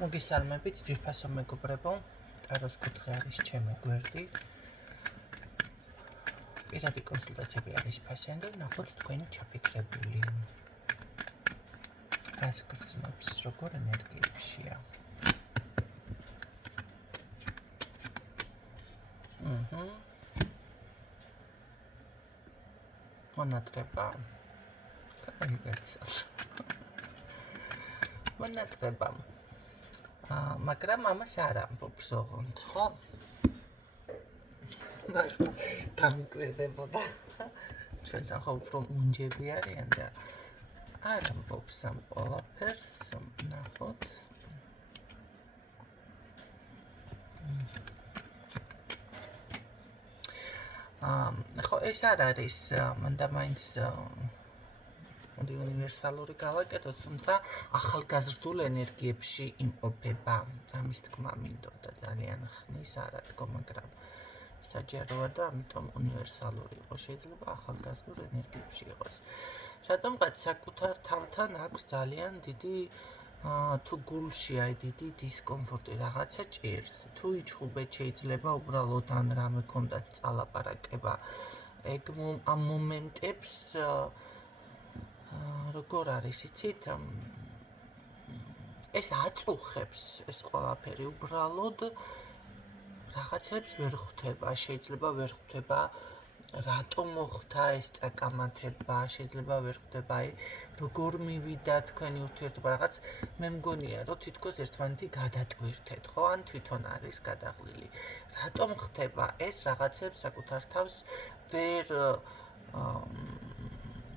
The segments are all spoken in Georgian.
მოგესალმებით, ძვირფასო მეგობრებო, ტაროს კუთხე არის ჩემი გვერდი. პირადი კონსულტაციები არის ფასიანი და ნახოთ თქვენი ჩაფიქრებული. რას გრძნობს, როგორ ენერგიებშია. მონატრება. მონატრება. მაგრამ ამას არ ამბობს ოღონდ, ხო? მას გამიკვირდებოდა. ჩვენ ახლა უფრო მუნჯები არიან და არ ამბობს ამ ყველაფერს, ნახოთ. ხო, ეს არ არის მანდა მაინც უნივერსალური გავაკეთოთ, თუმცა ახალგაზრდულ ენერგიებში იმყოფება. ამის თქმა მინდოდა ძალიან ხნის არა თქო, მაგრამ საჯაროა და ამიტომ უნივერსალური იყო. შეიძლება ახალგაზრდულ ენერგიებში იყოს. რატომღაც საკუთარ თავთან აქვს ძალიან დიდი თუ გულში აი დიდი დისკომფორტი, რაღაცა ჭირს. თუ იჩხუბეთ შეიძლება უბრალოდ ან რამე გქონდათ წალაპარაკება. ეგ ამ მომენტებს როგორ არის, იცით? ეს აწუხებს ეს ყველაფერი უბრალოდ რაღაცებს ვერ ხვდება, შეიძლება ვერ ხვდება რატომ მოხდა ეს წაკამათება, შეიძლება ვერ ხვდება აი როგორ მივიდა თქვენი ურთიერთობა, რაღაც მე მგონია რომ თითქოს ერთმანეთი გადატვირთეთ, ხო? ან თვითონ არის გადაღლილი. რატომ ხდება ეს რაღაცებს საკუთარ თავს ვერ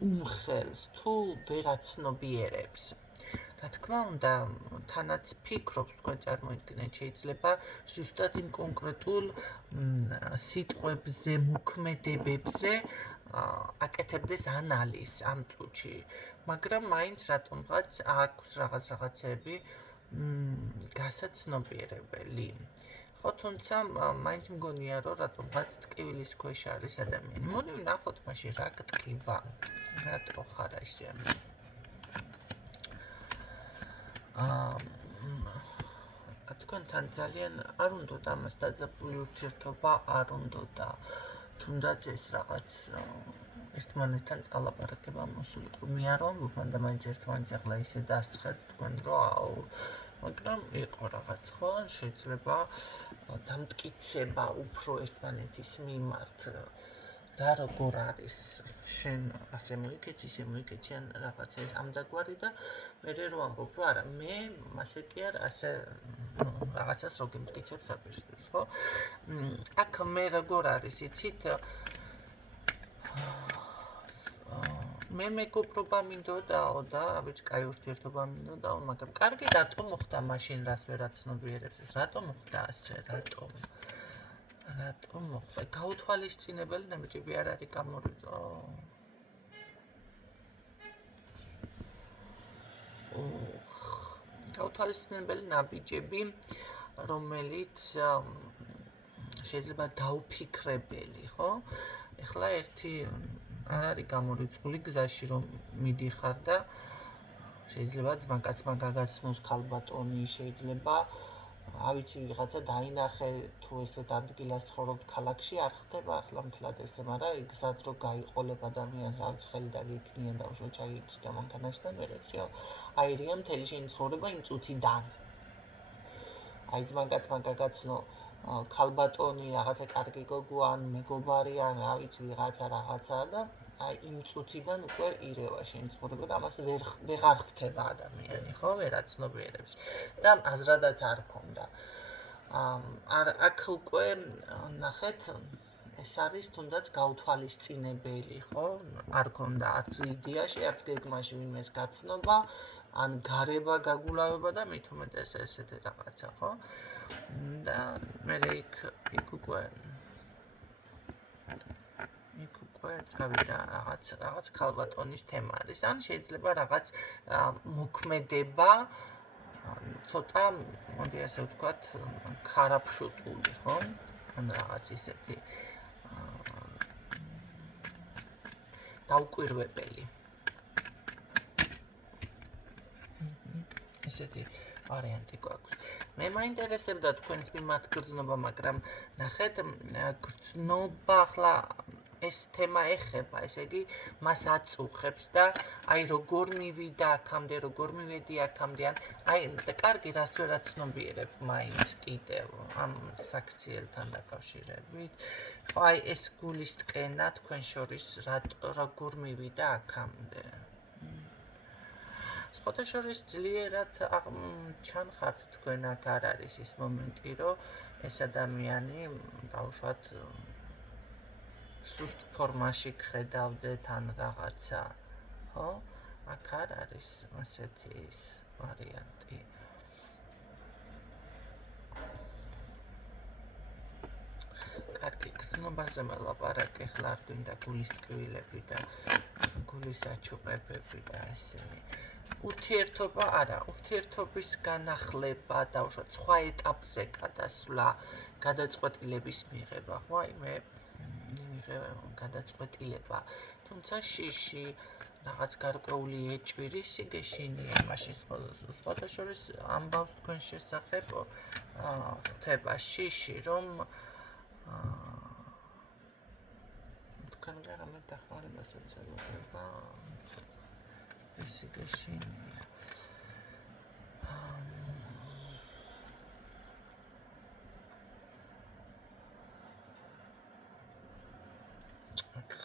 უმხელს თუ ვერ აცნობიერებს. რა თქმა უნდა, თანაც ფიქრობს თქვენ წარმოიდგინეთ, შეიძლება ზუსტად იმ კონკრეტულ სიტყვებზე, მოქმედებებზე აკეთებდეს ანალიზს ამ წუთში, მაგრამ მაინც რატომღაც აქვს რაღაცები გასაცნობიერებელი. ხო, თუმცა მაინც მგონია, რომ რატომღაც ტკივილის ქვეშ არის ადამიანი. მოდი ვნახოთ მაშინ რა გტკივა, რატო ხარ ესე. თქვენთან ძალიან არ უნდათ ამას დაძაბული ურთიერთობა, არ უნდათ. თუნდაც ეს რაღაც ერთმანეთთან წალაპარაკება მოსულიყო. მე არ ვამბობ, მანდა მაინც ერთმანეთს ახლა ისე დასცხეთ თქვენ, რომ მაგრამ იყო რაღაც, ხო? შეიძლება დამტკიცება უფრო ერთმანეთის მიმართ. რა როგორ არის, შენ ასე მოიქეცი, ისე მოიქეცი ან რაღაცა ეს ამდაგვარი და მე რომ ამბობ, რომ არა, მე ასე კი არ ასე რაღაცას რო გემტკიცებ საპირისპიროს, ხო? აქ მე როგორ არის, იცით? მე მეგობრობა მინდოდაო და რაბიჯ კაი ურთიერთობა მინდოდაო, მაგრამ კარგი რატომ მოხდა მაშინ რას ვერ აცნობიერებს ეს? რატომ მოხდა ასე? რატომ მოხდა? გაუთვალისწინებელი ნაბიჯები არ არის გამორიცხო. გაუთვალისწინებელი ნაბიჯები, რომელიც შეიძლება დაუფიქრებელი, ხო? ეხლა ერთი არ არის გამორიცხული გზაში რომ მიდიხარ და შეიძლება ძმაკაცმა გაგაცნოს ქალბატონი, შეიძლება ავიცი ვიღაცა დაინახე თუ ესეთ ადგილას ცხოვრობთ ქალაქში, არ ხდება ახლა მთლად ესე, მაგრამ გზად რო გაიყოლებ ადამიანს, რაღაც ხელი დაგიქნია და უშო ჩაიჭი და მანქანაში და მერეშიო. აირია მთელი შენი ცხოვრება იმ წუთიდან. აი ძმაკაცმა გაგაცნო ქალბატონი, რაღაცა კარგი გოგო ან მეგობარი ან რა ვიცი ვიღაცა რაღაცა და აი იმ წუთიდან უკვე ირევა შენი ცხოვრება და ამას ვეღარ ხდება ადამიანი, ხო? ვერ აცნობიერებს. და აზრადაც არ ქონდა. აქ უკვე ნახეთ, ეს არის თუნდაც გაუთვალისწინებელი, ხო? არ ქონდა არც იდეაში, არც გეგმაში ვინმეს გაცნობა, ან გარება გაგულავება და მით უმეტეს ესეთი რაღაცა, ხო? და მე იქ უკვე წავიდა რაღაც ქალბატონის თემა არის. ან შეიძლება რაღაც მოქმედება ცოტა, მოდი ასე ვთქვათ, ქარაფშუტული, ხო? ან რაღაც ისეთი დაუკვირვებელი. ესეთი ვარიანტი გვაქვს. მე მაინტერესებდა თქვენს მიმართ გრძნობა, მაგრამ ნახეთ, გრძნობა ახლა ეს თემა ეხება, ესე იგი, მას აწუხებს და აი როგორ მივიდა აქამდე, როგორ მივედი აქამდე, აი და კარგი რას ვერაც ცნობიერებ მაინც კიდევ ამ საქციელთან დაკავშირებით. ხო, აი ეს გულის ტკენა თქვენ შორის როგორ მივიდა აქამდე. სხვათა შორის ძლიერად ჩანხართ თქვენ აქ არ არის ის მომენტი, რომ ეს ადამიანი დავუშვათ სუსტ ფორმაში გხედავდეთ ან რაღაცა, ხო? აქ არ არის ასეთი ის ვარიანტი. კარგი, გრძნობაზე მელაპარაკე, ახლა არ გვინდა გულის ტკივილები და გულის აჩუყებები და ესენი. ურთიერთობა არა, ურთიერთობის განახლება, დავუშვათ სხვა ეტაპზე გადასვლა, გადაწყვეტილების მიღება, ხო? აი მე გადაწყვეტილება, თუმცა შიში რაღაც გარკვეული ეჭვირი სიგეშინია, მაშინ სხვათა შორის ამბავს თქვენ შესახებ ხდება შიში, რომ თქვენ რამე დახმარებასაც ელოდება ეს სიგეშინია.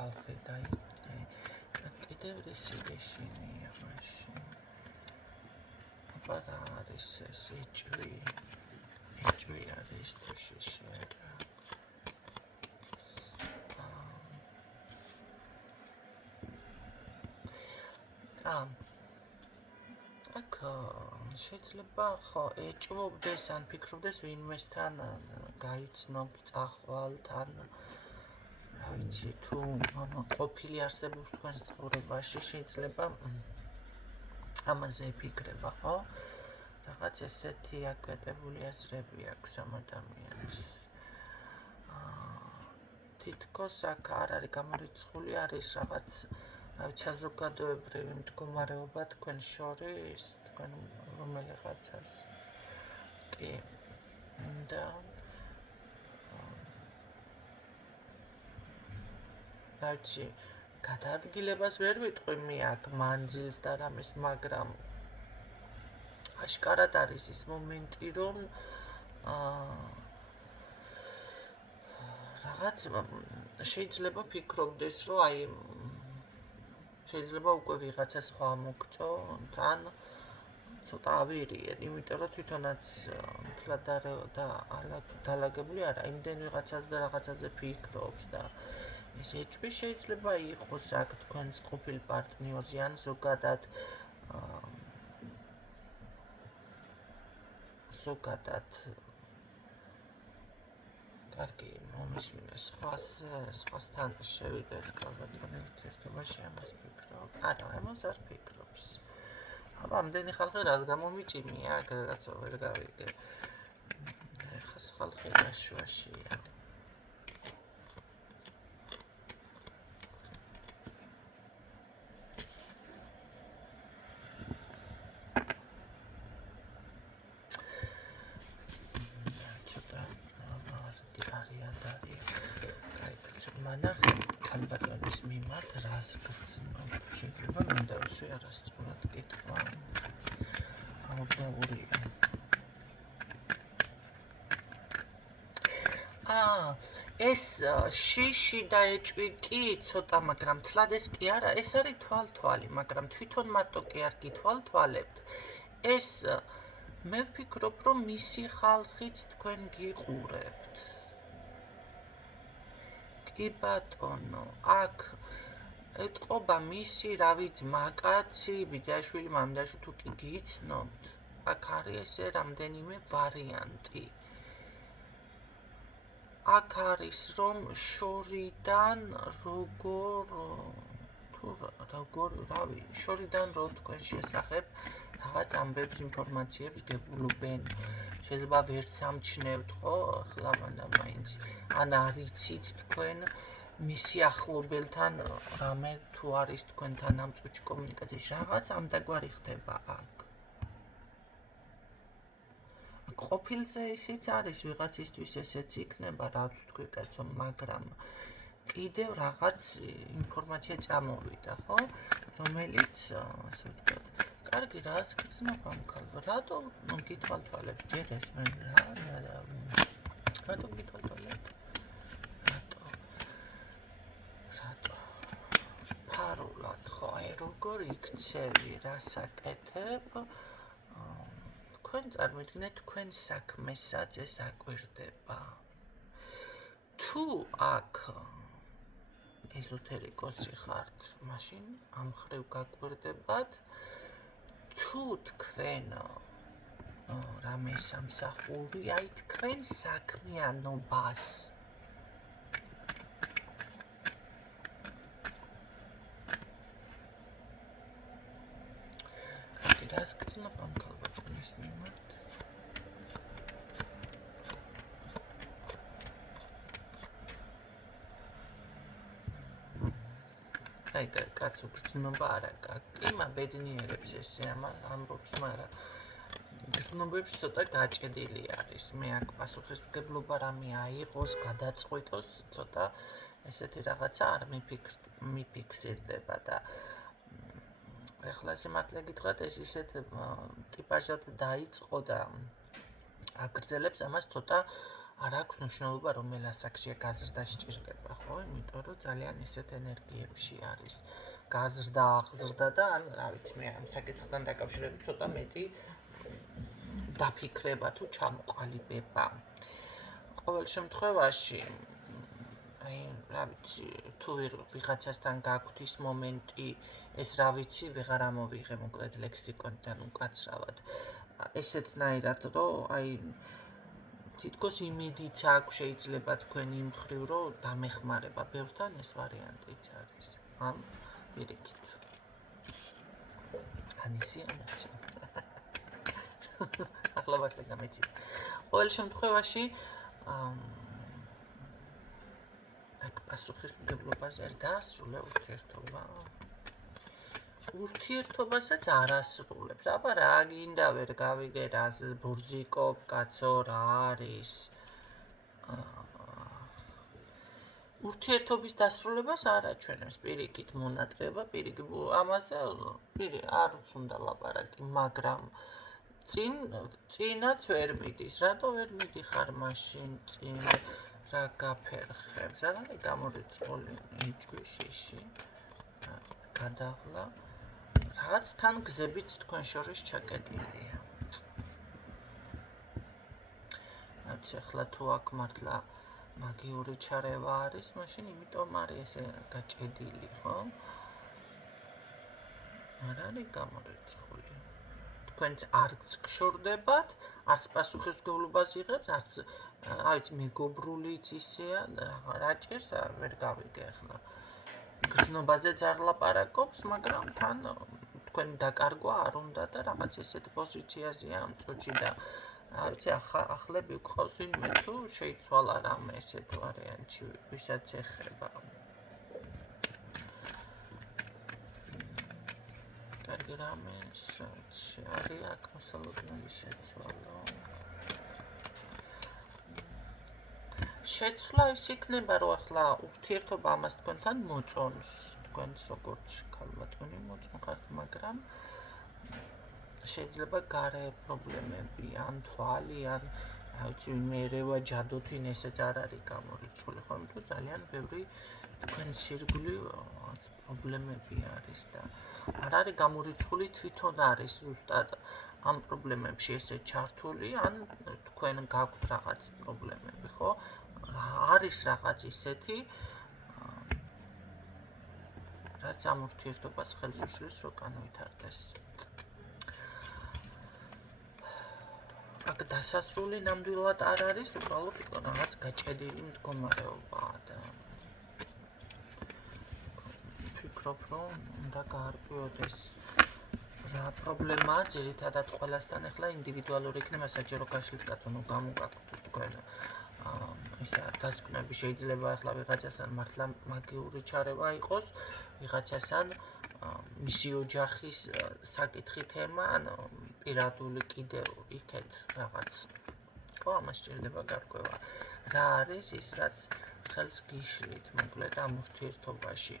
ხალხი დაიწყე კიდევ რესიგეშინია მაშინ აბა არის ეს ეჭვი არის თუ შეშია აქ შეიძლება ხო ეჭვობდეს ან ფიქრობდეს ვინმესთან გაიცნობ წახვალთ ან ვიცი თუ ყოფილი არსებობს თქვენს ცხოვრებაში შეიძლება ამაზე იფიქრება, ხო? რაღაც ესეთი აკეთებული აზრები აქვს ამ ადამიანს. თითქოს აქ არ არის გამორიცხული, არის რაღაც საზოგადოებრივი მდგომარეობა თქვენ შორის, თქვენ რომელიღაცას. კი. და რაიცი გადაადგილებას ვერ ვიტყვი მე აქ მანძილს და რამეს, მაგრამ აშკარად არის ის მომენტი, რომ რაღაც შეიძლება ფიქრობდეს, რომ აი შეიძლება უკვე ვიღაცა სხვა მოგწო, თან ცოტა ავირიეთ, იმიტომ რომ თვითონაც მთლად დალაგებული არა, იმდენ ვიღაცას და რაღაცაზე ფიქრობს და ეს ეჭვი შეიძლება იყოს აქ თქვენს ყოფილ პარტნიორზე ან ზოგადად კარგი მომისმინე სხვასთან შევიდეს კალბატონი ურთიერთობაში ამას ფიქრობ. არა, ამას არ ფიქრობს. აბა ამდენი ხალხი რას გამომიჭიმია აქ რაღაცა ვერ გავიგე. ეხა ხალხი ნაშუაშია. მანახე კალბატონის მიმართ რას გრძნობ შეიძლება მინდა ისე არასწორად კითხვა აუდაურია ეს შიში და ეჭვი კი ცოტა, მაგრამ თლად ეს კი არა, ეს არის თვალთვალი, მაგრამ თვითონ მარტო კი არ გითვალთვალებთ. ეს მე ვფიქრობ, რომ მისი ხალხიც თქვენ გიყურებთ. კი ბატონო, აქ ეტყობა მისი რავი ძმაკაცი, ბიძაშვილი, მამიდაშვილი თუ კი გიცნობთ, აქ არის ესე რამდენიმე ვარიანტი. აქ არის რომ შორიდან შორიდან რო თქვენ შესახებ რაღაც ამბებს ინფორმაციებს გებულობენ. შეიძლება ვერც ამჩნევთ, ხო, ახლა მაინც ან არიცით თქვენ მისი ახლობელთან რამე თუ არის თქვენთან ამ წუთში კომუნიკაციაში რაღაც ამდაგვარი ხდება აქ. ყოფილზე ისიც არის ვიღაცისთვის ესეც იქნება, რაც თქვი კაცო, მაგრამ კიდევ რაღაც ინფორმაცია წამოვიდა, ხო? რომელიც ასე ვთქვათ, კარგი რას გრძნობ ამ ქალბა? რატო გითვალთვალებ ჯერ ეს მე რატო გითვალთვალებ? რატო? ფარულად ხო, აი როგორ იქცევი, რას აკეთებ? თქვენ წარმოიდგინეთ თქვენ საქმესაც ეს აკვირდება. თუ აქ ეზოთერიკოსი ხართ, მაშინ ამ ხრივ გაკვირდებათ. თუ თქვენ რამე სამსახური, აი თქვენ საქმიანობას რას გძნობ ამ ქალბატონის მიმართ? აი კაცო გრძნობა არა კი მაბედნიერებს ესე ამბობს, მაგრამ გრძნობებს ცოტა გაჭედილი არის. მე აქ პასუხისმგებლობა რამე აიღოს, გადაწყვიტოს, ცოტა ესეთი რაღაცა არ მიფიქსირდება და ეხლა სიმართლე გითხრათ, ეს ისეთ ტიპაჟად დაიწყო და აგრძელებს ამას ცოტა არ აქვს მნიშვნელობა რომელ ასაკშია გაზრდა სჭირდება, ხო? იმიტომ რომ ძალიან ისეთ ენერგიებში არის გაზრდა, აღზრდა და ან რა ვიცი მე ამ საკითხთან დაკავშირებით ცოტა მეტი დაფიქრება თუ ჩამოყალიბება. ყოველ შემთხვევაში აი რა ვიცი თუ ვიღაცასთან გაქვთ ის მომენტი ეს რა ვიცი ვეღარ ამოვიღე მოკლედ ლექსიკონიდან უკაცრავად ესეთნაირად რომ აი თითქოს იმედიც აქვს შეიძლება თქვენ იმ ხრივ რომ დამეხმარება ბევრთან ეს ვარიანტიც არის ან პირიქით ანისი ახლა ვარ გამეცი ყოველ შემთხვევაში აქ პასუხისმგებლობაზე არ დაასრულე ურთიერთობა. ურთიერთობასაც არ ასრულებს. აბა რა გინდა ვერ გავიგე რა ბურძიკობ კაცო რა არის. ურთიერთობის დასრულებას არ აჩვენებს პირიქით მონატრება, პირიქით ამაზე არ უნდა ლაპარაკი, მაგრამ წინაც ვერ მიდის. რატო ვერ მიდიხარ მაშინ წინ? რა გაფერხებს? არ არის გამორიცხული იჭვიშიში. გადაღლა. რაც თან გზებიც თქვენ შორის ჩაკეტილია. რაც ახლა თუ აქ მართლა მაგიური ჩარევა არის, მაშინ იმიტომ არის ესე გაჭედილი, ხო? არ არის გამორიცხული. თქვენც არც გშორდებათ, არც პასუხისმგებლობას იღებს, არც აი მეგობრულიც ისეა, რა ჭირს ვერ გავიგე ახლა. გრძნობაზეც არ ლაპარაკობს, მაგრამ თან თქვენ დაკარგვა არ უნდა და რაღაც ესეთ პოზიციაზეა ამ წუთში და ვიცი ახლები გყავს ვინმე თუ შეიცვალა რამე ესეთ ვარიანტში, ვისაც ეხება. კარგი რამე არის აქ მოსალოდნელი შეცვალა. შეცვლა ის იქნება, რომ ახლა ურთიერთობა ამას თქვენთან მოწონს, თქვენც როგორც ქალბატონი მოწონხართ, მაგრამ შეიძლება გარე პრობლემები, ან თვალი, ან რა ვიცი, ვინმე ერევა ჯადოთინ, ესეც არ არის გამორიცხული, ხო? იმიტომ ძალიან ბევრი თქვენს ირგვლივ პრობლემები არის და არ არის გამორიცხული თვითონ არის ზუსტად ამ პრობლემებში ესე ჩართული, ან თქვენ გაქვთ რაღაც პრობლემები, ხო? არის რაღაც ისეთი რაც ამ ურთიერთობას ხელს უშლის რომ განვითარდეს. აქ დასასრული ნამდვილად არ არის, უბრალოდ რაღაც გაჭედილი მდგომარეობაა და ვფიქრობ რომ უნდა გაარკვიოდეს რა პრობლემაა ძირითადად ყველასთან ახლა ინდივიდუალური იქნება საჭირო გაშლით კაცო ნუ გამოგაქვთ თქვენ ისა დასკვნები შეიძლება ახლა ვიღაცასთან მართლა მაგიური ჩარევა იყოს ვიღაცასთან მისი ოჯახის საკითხი თემა ან პირადული კიდევ იქეთ რაღაც ეთქვა, ამას სჭირდება გარკვევა. რა არის ის, რაც ხელს გიშლით, მოკლედ ამ ურთიერთობაში.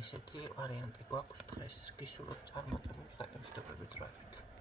ესეთი ვარიანტი გვაქვს დღეს. გისურვებთ წარმატებებს დაკავშირებით რა თქმა უნდა.